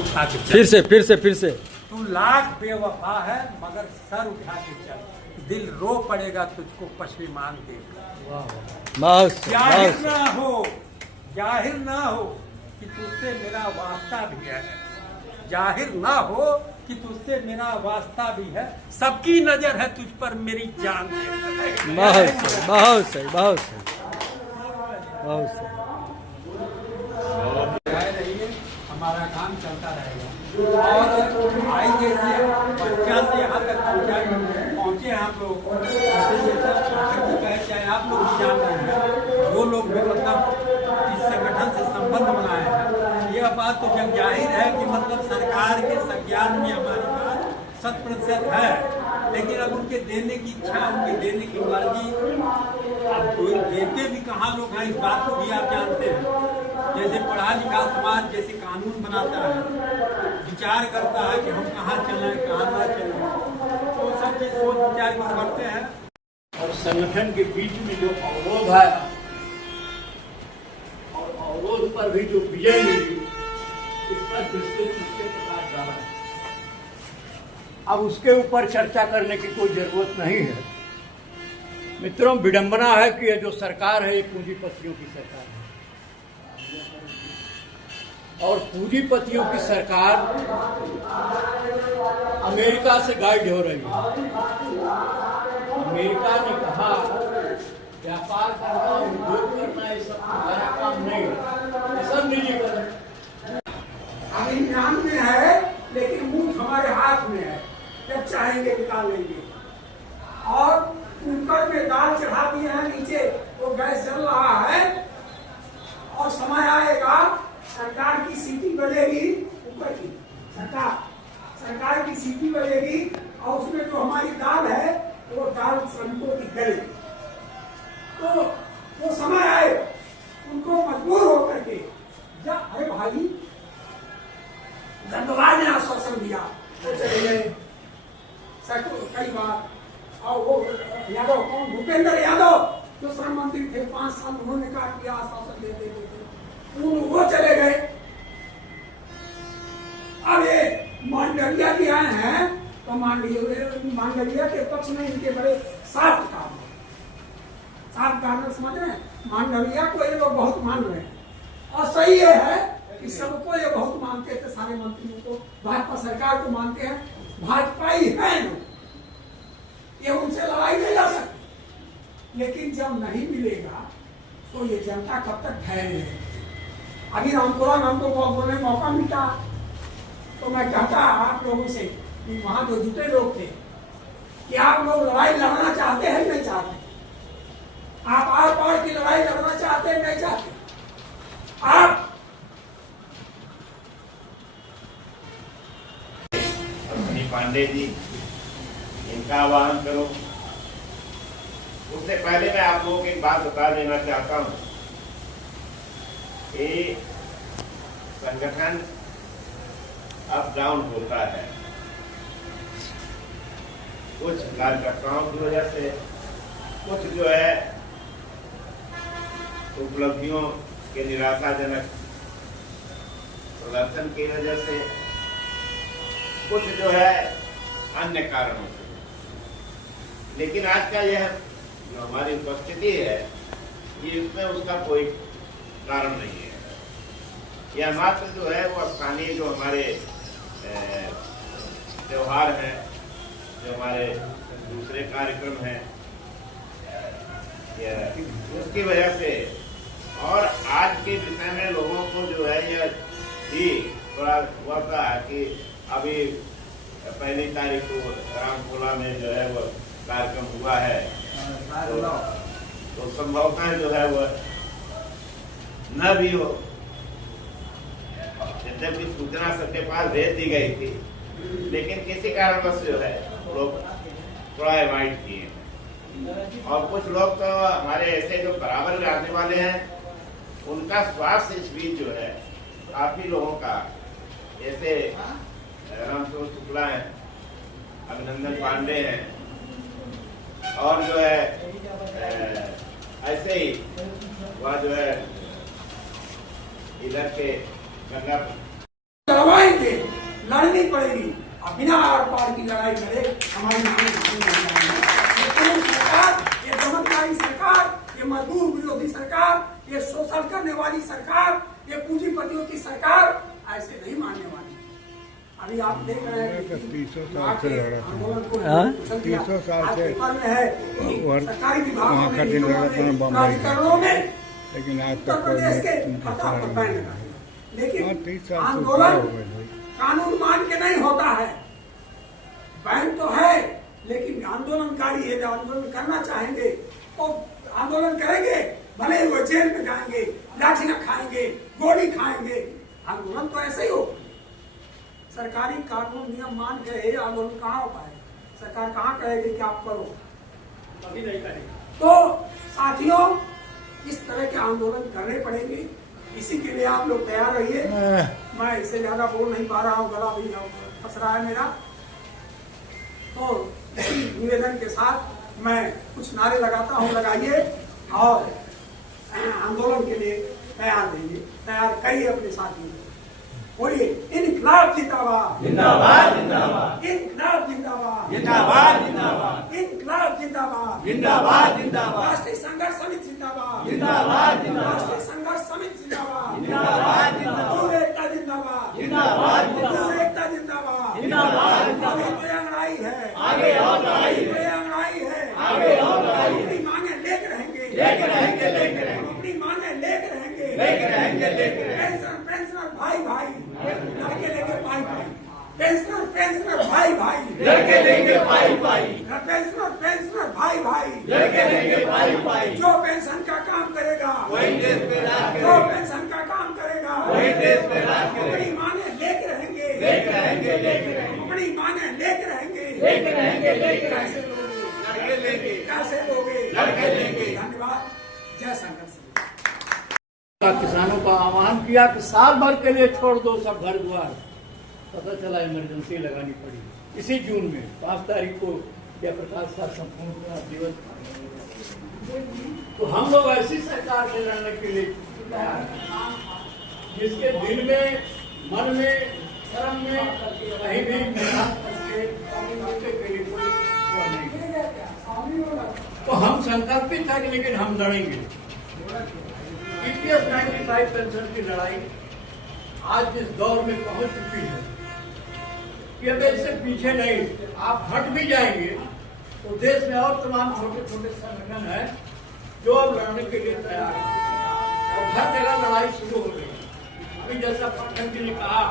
उठा के चल। फिर से तू लाख बेवफा है मगर सर उठा के चल, दिल रो पड़ेगा तुझको पश्चिमान देखकर। जाहिर ना हो कि तुझसे मेरा वास्ता भी है, जाहिर ना हो कि तुझसे मेरा वास्ता भी है, सबकी नजर है तुझ पर मेरी जान देखकर। बहुत सही हमारा काम चलता रहेगा और आइए से बच्चा से यहाँ तक पहुँचे आप लोग, चाहे आप लोग भी जान रहे हैं, वो लोग भी मतलब इस संगठन से संबंध बनाए हैं। यह बात तो जग जाहिर है कि मतलब सरकार के संज्ञान में हमारी बात 100% है, लेकिन अब उनके देने की इच्छा, उनके देने की मर्जी, अब कोई देते भी कहाँ लोग हैं इस बात को भी आप जानते हैं। जैसे पढ़ा लिखा समाज जैसे कानून बनाता है, विचार करता है कि हम कहाँ चलें कहाँ ना चलें, तो सब चीज सोच विचार कर करते हैं। और संगठन के बीच में जो अवरोध है और अवरोध पर भी जो विजय मिली, इस पर किसके प्रकाश डाला है। अब उसके ऊपर चर्चा करने की कोई जरूरत नहीं है। मित्रों, विडंबना है कि ये जो सरकार है ये पूंजीपतियों की सरकार है और पूंजीपतियों की सरकार अमेरिका से गाइड हो रही है। अमेरिका ने कहा व्यापार करना, उद्योग करना, ये सब हमारा काम नहीं है, ये सब निजीकरण अभी नाम में है, लेकिन मुंह हमारे हाथ में है, जब चाहेंगे निकाल लेंगे। और कुकर में दाल चढ़ा दिए हैं नीचे, वो गैस जल रहा है और समय आएगा सरकार की सीटी बजेगी, ऊपर की सरकार की सीटी बजेगी और उसमें जो हमारी दाल है वो दाल श्रमिकों की गलेगी। तो वो समय आए उनको मजबूर होकर के, जब अरे भाई गंदवार ने आश्वासन दिया तो चले गए कई बार। और वो यादव कौन, भूपेंद्र यादव जो श्रम मंत्री थे, 5 साल उन्होंने काट दिया आश्वासन देते वो चले गए। अब ये मांडविया भी आए हैं तो मांडविया के पक्ष में इनके बड़े साफ कारण समझ रहे हैं। मांडविया को ये लोग बहुत मान रहे हैं और सही ये है कि सबको ये बहुत मानते थे, सारे मंत्रियों को, भाजपा सरकार को मानते हैं, भाजपा ही है लोग, ये उनसे लड़ाई नहीं लड़ सकती। लेकिन जब नहीं मिलेगा तो ये जनता कब तक धैर्य है। अभी रामपुरा नाम को बोलने का मौका मिला तो मैं कहता आप लोगों से कि वहां जो जुटे लोग थे कि आप लोग लड़ाई लड़ना चाहते हैं नहीं चाहते, आप आर पार की लड़ाई लड़ना चाहते हैं नहीं चाहते। आप पांडे जी, इनका आह्वान करो। उससे पहले मैं आप लोगों को एक बात बता देना चाहता हूं, ये संगठन अप डाउन होता है, कुछ कार्यकर्ताओं की वजह से, कुछ जो है उपलब्धियों के निराशाजनक प्रदर्शन की वजह से, कुछ जो है अन्य कारणों से। लेकिन आज का यह जो हमारी उपस्थिति है ये इसमें उसका कोई कारण नहीं है। यह मात्र जो है वो स्थानीय जो हमारे त्योहार हैं, जो हमारे दूसरे कार्यक्रम हैं, उसकी वजह से, और आज के विषय में लोगों को जो है यह भी थोड़ा हुआ था कि अभी 1 तारीख को रामपुरा में जो है वो कार्यक्रम हुआ है, तो संभवतः जो है वो न भी हो, जबकि सूचना सबके पास भेज दी गई थी, लेकिन किसी कारणवश जो है लोग थोड़ा अवॉइड किए। और कुछ लोग तो हमारे ऐसे जो बराबर रहने वाले हैं, उनका स्वास्थ्य इस बीच जो है काफी लोगों का, जैसे रामस्वरूप शुक्ला है, अभिनंदन पांडे हैं, और जो है ऐसे ही वह जो है इधर के गंगा करवाएंगे बिना आर पार की लड़ाई लड़े हमारी सरकार, ये दमनकारी सरकार, ये मजदूर विरोधी सरकार, ये शोषण करने वाली सरकार, ये पूंजीपतियों की सरकार ऐसे नहीं मानने वाली। अभी आप देख रहे हैं 300 साल से लड़ा था। आंदोलन को 300 साल से पेपर में है सरकारी विभागों वहाँ का में, दिन लगा था बम्बई प्राधिकरणों में लेकिन आज उत्तर तक प्रदेश के पता पर बैन लगा है। लेकिन आंदोलन कानून मान के नहीं होता है, बैन तो है, लेकिन आंदोलनकारी ये आंदोलन करना चाहेंगे तो आंदोलन करेंगे, भले ही वो जेल में जाएंगे, लाठियां खाएंगे, गोली खाएंगे, आंदोलन तो ऐसे ही हो। सरकारी कानून नियम मान के ये आंदोलन कहाँ हो पाएगा? सरकार कहाँ कहेगी कि आप करो? कभी नहीं करेगी। तो साथियों, इस तरह के आंदोलन करने पड़ेंगे, इसी के लिए आप लोग तैयार रहिए। मैं इससे ज्यादा बोल नहीं पा रहा हूँ, गला भी फंस रहा है मेरा। तो इसी निवेदन के साथ मैं कुछ नारे लगाता हूँ, लगाइए और आंदोलन के लिए तैयार करिए अपने साथियों। बोलिए इनकलाब जिंदाबाद, जिंदाबाद जिंदाबाद, इनकलाब जिंदाबाद, जिंदाबाद जिंदाबाद, इनकलाब जिंदाबाद, जिंदाबाद जिंदाबाद, राष्ट्रीय संघर्ष समिति जिंदाबाद, जिंदाबाद जिंदाबाद, राष्ट्रीय संघर्ष समिति जिंदाबाद, जिंदाबाद जिंदाबाद, मजदूर एकता जिंदाबाद, जिंदाबाद मजदूर एकता जिंदाबाद, जिंदाबाद अभी तो ये लड़ाई है, आगे और लड़ाई अभी तो ये लड़ाई है, आगे और लड़ाई अपनी मांगे लेके रहेंगे, लेके रहेंगे, लेके रहेंगे, अपनी मांगे लेके रहेंगे, लेके रहेंगे, लेके रहेंगे, पेंशनर भाई भाई लड़के लेके पाई पाई, पेंशनर भाई भाई लड़के लेंगे पाई पाई, पेंशनर भाई भाई लड़के लेंगे पाई पाई, जो पेंशन का काम करेगा वही देश पे राज जो करेगा, पेंशन का काम करेगा वही देश पे राज करेगा, अपनी माने लेके रहेंगे, लेके रहेंगे, लेके रहेंगे, अपनी माने लेके रहेंगे, लेके रहेंगे, लेके कैसे रहेंगे, लोगे, लड़के लेंगे, कैसे लोगे, लड़के लेंगे। धन्यवाद। जय संघर्ष। किसानों का आह्वान किया कि साल भर के लिए छोड़ दो सब घर द्वार। पता चला इमरजेंसी लगानी पड़ी इसी जून में 5 तारीख को जयप्रकाश का संपूर्ण दिवस। तो हम लोग ऐसी सरकार से लड़ने के लिए तैयार हैं जिसके दिल में, मन में, कर्म में कहीं भी मेहनत करके के लिए कोई नहीं। तो हम संकल्पित है, लेकिन हम लड़ेंगे। EPS 95 पेंशन की लड़ाई आज जिस दौर में पहुंच चुकी है कि अब इससे पीछे नहीं, आप हट भी जाएंगे तो देश में और तमाम छोटे छोटे संगठन है जो अब लड़ने के लिए तैयार है और हर जगह लड़ाई शुरू हो गई। अभी जैसा पाठक जी ने कहा,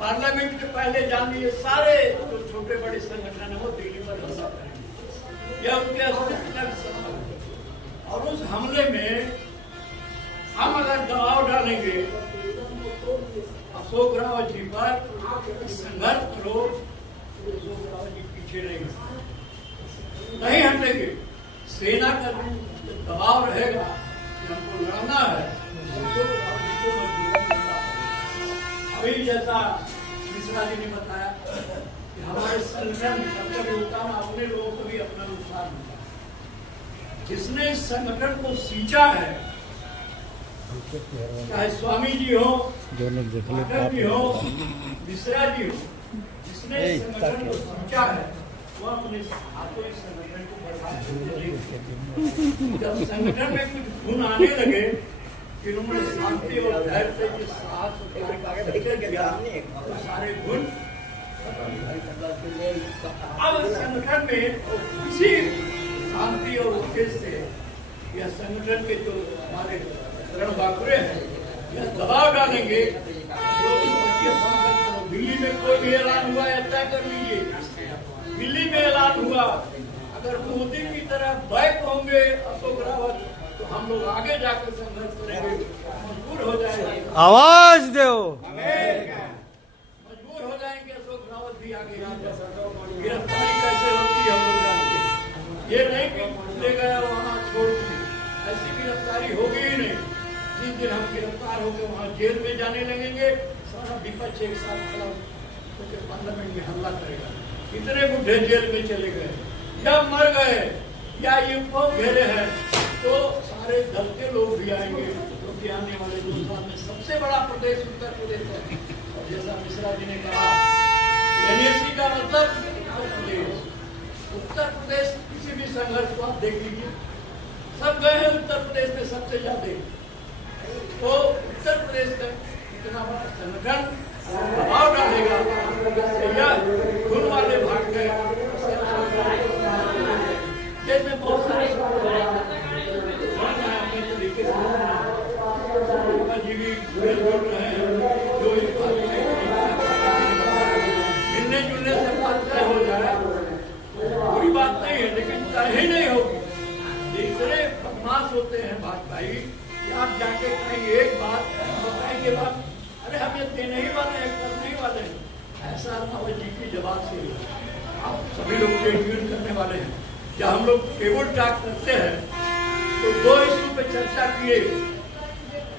पार्लियामेंट के पहले जान लीजिए सारे जो छोटे बड़े संगठन है वो दिल्ली पर हमला करेंगे या उनके अस्तित्व का सवाल है। और उस हमले में हम अगर दबाव डालेंगे अशोक रावत जी पर संघर्ष करो, अशोक रावत जी पीछे नहीं हटेंगे। सेना का दबाव रहेगा कि हमको लड़ना है, अशोक रावत जी को मजबूर करना है। अभी जैसा मिश्रा जी ने बताया कि हमारे संगठन सबका योगदान अपने लोगों को भी अपना नुकसान होगा। जिसने इस संगठन को सींचा है, चाहे स्वामी जी हो, पाठक जी हो, मिश्रा जी हो, जिसने इस संगठन को सींचा है वो अपने हाथों इस संगठन को बर्बाद करके नहीं। जब संगठन में कुछ गुण आने लगे, जिन्होंने शांति और धैर्य से जिस साहस और सारे गुण अब संगठन में किसी शांति और उद्देश्य से यह संगठन के जो हमारे रणबांकुरे हैं यह दबाव डालेंगे। दिल्ली में कोई भी ऐलान हुआ है तय कर लीजिए, दिल्ली में ऐलान हुआ अगर मोदी की तरह बैक होंगे अशोक रावत तो हम लोग आगे जाकर संघर्ष करेंगे, मजबूर हो जाएंगे, आवाज दो, मजबूर हो जाएंगे अशोक रावत भी आगे। गिरफ्तारी कैसे होती है हम लोग जानते हैं, ये नहीं कि ले गया वहाँ छोड़ दी, ऐसी गिरफ्तारी होगी ही नहीं। जिस दिन हम गिरफ्तार होकर वहाँ जेल में जाने लगेंगे, सारा विपक्ष एक साथ खड़ा होकर पार्लियामेंट में हमला करेगा। इतने बुढ़े जेल में चले गए या मर गए या यूपो घेरे हैं तो सारे दल के लोग भी आएंगे, क्योंकि आने वाले 2 साल में सबसे बड़ा प्रदेश उत्तर प्रदेश है। और जैसा मिश्रा जी ने कहा मतलब उत्तर प्रदेश किसी भी संघर्ष को आप देख लीजिए, सब गए हैं उत्तर प्रदेश में सबसे ज्यादा। तो उत्तर प्रदेश का इतना बड़ा संगठन दबाव डालेगा, खून वाले भाग गए। देश में बहुत सारे अपने तरीके से जीवी जुड़ रहे हैं, जो इस बात मिलने जुलने से बात तय हो जाए कोई बात नहीं है, लेकिन तय ही नहीं होगी। दूसरे बदमाश होते हैं भाई कि आप जाके कहेंगे एक बात, बताएंगे बात, अरे हम ये देने ही वाले हैं, करने ही वाले हैं। ऐसा रावत जी की जवाब से आप सभी लोग ट्यून करने वाले हैं। जब हम लोग टेबल टॉक करते हैं तो 2 इशू पे चर्चा किए,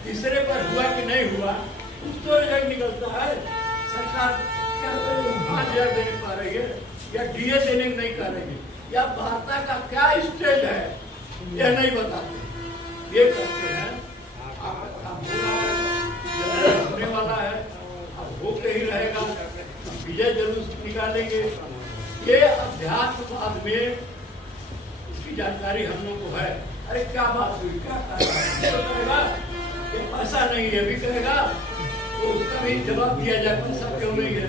तीसरे पर हुआ कि नहीं हुआ कुछ तो रिजल्ट निकलता है। सरकार क्या 5,000 देने पा रही है या डीए देने नहीं कर रही है, या वार्ता का क्या स्टेज है यह नहीं बताते। ये करते हैं आपका काम होने वाला है, अब होके ही रहेगा, विजय जुलूस निकालेंगे। ये अध्यात्मवाद में इसकी जानकारी हम लोग को है। अरे क्या बात हुई, क्या कहेगा ये पैसा नहीं है भी कहेगा, तो उसका भी जवाब दिया जाए पैसा क्यों नहीं है,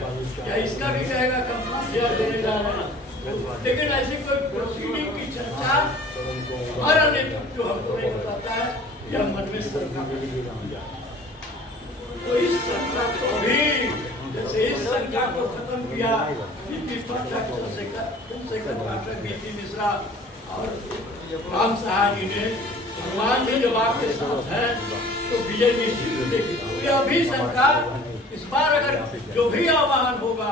या इसका भी कहेगा कम 5,000 देने जा रहे हैं। लेकिन ऐसी कोई प्रोसीडिंग की चर्चा हमारा नेतृत्व जो हमको नहीं बताता है, यह मन में शंका। तो इस शंका को भी, जैसे इस शंका को खत्म किया चंद्रशेखर पाठक, बीपी मिश्रा और राम सहाय जी ने, भगवान जी जब आपके साथ है तो विजय निश्चित मिलेगी। तो यह भी शंका इस बार अगर जो भी आह्वान होगा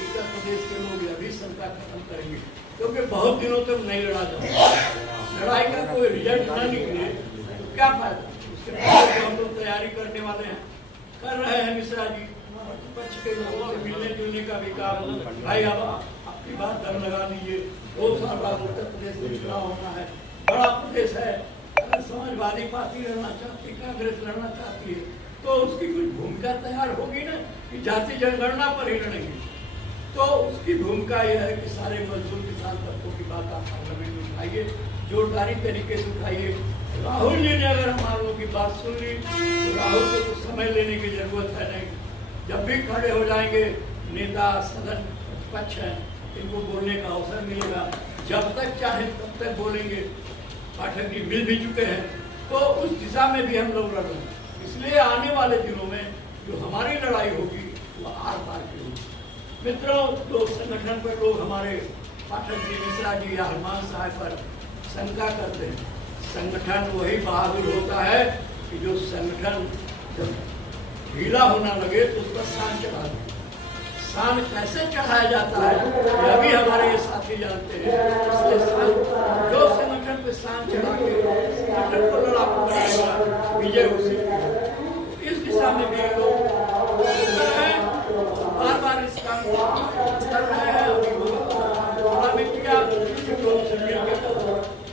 उत्तर प्रदेश के लोग यह भी शंका खत्म करेंगे, क्योंकि बहुत दिनों तक नहीं लड़ा जाता, लड़ाई का कोई रिजल्ट न निकले तो क्या फायदा। उसके बाद हम लोग तैयारी करने वाले हैं, कर रहे हैं। मिश्रा जी पक्ष के लोगों से मिलने जुलने का भी काम, भाई अब आपकी बात दम लगा दीजिए। 2 साल बाद उत्तर प्रदेश में चुनाव होना है, बड़ा प्रदेश है। अगर समाजवादी पार्टी लड़ना चाहती, कांग्रेस लड़ना चाहती है तो उसकी कुछ भूमिका तैयार होगी ना, कि जाति जनगणना पर ही लड़ेंगे। तो उसकी भूमिका यह है कि सारे मजदूर किसान तत्वों की बात आप पार्लियामेंट में उठाइए, जोरदारी तरीके से उठाइए। राहुल जी ने अगर हम लोगों की बात सुन ली तो राहुल को कुछ समय लेने की जरूरत है नहीं। जब भी खड़े हो जाएंगे नेता, सदन पक्ष है, इनको बोलने का अवसर मिलेगा, जब तक चाहे तब तक बोलेंगे। पाठक जी मिल भी चुके हैं, तो उस दिशा में भी हम लोग लड़ेंगे। इसलिए आने वाले दिनों में जो हमारी लड़ाई होगी वो आर पार की होगी। मित्रों, तो संगठन पर लोग हमारे पाठक जी, मिश्रा जी या हनुमान साहब पर शंका करते हैं। संगठन वही बहादुर होता है कि जो संगठन जब ढीला होना लगे तो उस पर शान चढ़ा दे। शान कैसे चढ़ाया जाता है यह भी हमारे ये साथी जानते हैं। इसलिए जो संगठन पे शान चढ़ा के संगठन को लड़ाकू बनाएगा, विजय उसी इस दिशा में भी लोग बार बार इस काम को कर रहे हैं।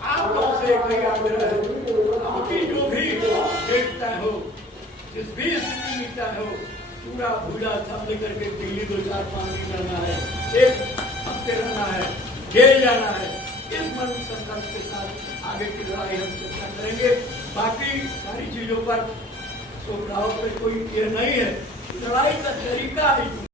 आप लोगों से कई आग्रह है, आपकी जो भी देखता हो, जिस भी स्थिति में चाहे हो, पूरा भूजा सब लेकर के दिल्ली 2-4-5 दिन रहना है, 1 हफ्ते रहना है, जेल जाना है। इस मन संकल्प के साथ आगे की लड़ाई हम चर्चा करेंगे। बाकी सारी चीजों पर राव पे कोई ये नहीं है। लड़ाई का तरीका